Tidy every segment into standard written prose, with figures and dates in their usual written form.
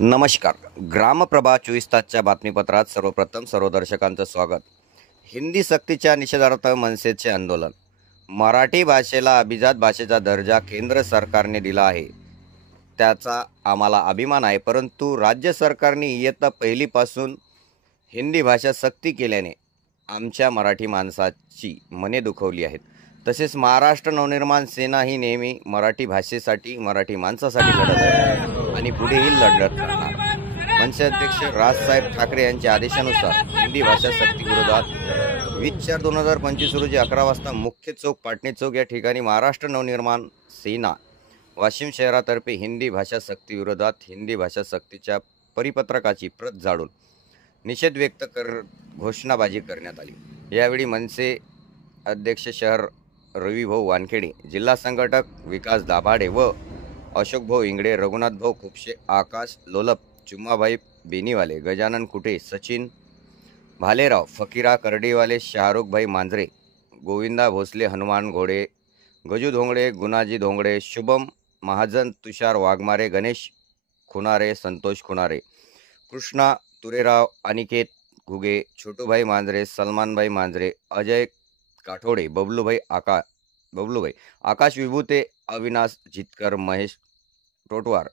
नमस्कार. ग्रामप्रभा 24 तासच्या बातमीपत्रात सर्व दर्शकांचं स्वागत. हिंदी सक्तीच्या निषेधार्थ मनसेचे आंदोलन. मराठी भाषेला अभिजात भाषेचा दर्जा केंद्र सरकारने दिला आहे, त्याचा आम्हाला अभिमान आहे. परंतु राज्य सरकारने इयत्ता पहिलीपासून हिंदी भाषा सक्ती केल्याने आमच्या मराठी माणसाची मने दुखवली आहेत. तसेच महाराष्ट्र नवनिर्माण सेना ही नेहमी मराठी भाषेसाठी, मराठी माणसासाठी लढत आहे आणि पुढेही लढत राहणार. मनसे अध्यक्ष राजसाहेब ठाकरे यांच्या आदेशानुसार हिंदी भाषा सक्ती विरोधात 20/4/2025 रोजी 11 वाजता मुख्य चौक, पाटणी चौक या ठिकाणी महाराष्ट्र नवनिर्माण सेना वाशिम शहरातर्फे हिंदी भाषा सक्ती विरोधात हिंदी भाषा सक्तीच्या परिपत्रकाची प्रत जाळून निषेध व्यक्त घोषणाबाजी करण्यात आली. यावेळी मनसे अध्यक्ष शहर रविभाऊ वानखेडे, जिल्हा संघटक विकास दाभाडे व अशोकभाऊ इंगडे, रघुनाथभाऊ खुपशे, आकाश लोलप, चुम्माभाई बेनीवाले, गजानन कुटे, सचिन भालेराव, फकीरा करडीवाले, शाहरुखभाई मांजरे, गोविंदा भोसले, हनुमान घोडे, गजू धोंगडे, गुणाजी धोंगडे, शुभम महाजन, तुषार वाघमारे, गणेश खुनारे, संतोष खुनारे, कृष्णा तुरेराव, अनिकेत घुगे, छोटूभाई मांजरे, सलमानभाई मांजरे, अजय काठोडे, बबलूभाई, आकाश विभूते, अविनाश जितकर, महेश टोटवार,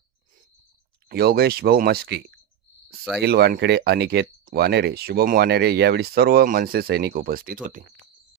योगेश भाऊ मस्की, साहिल वानखेडे, अनिकेत वानेरे, शुभम वानेरे यावेळी सर्व मनसे सैनिक उपस्थित होते.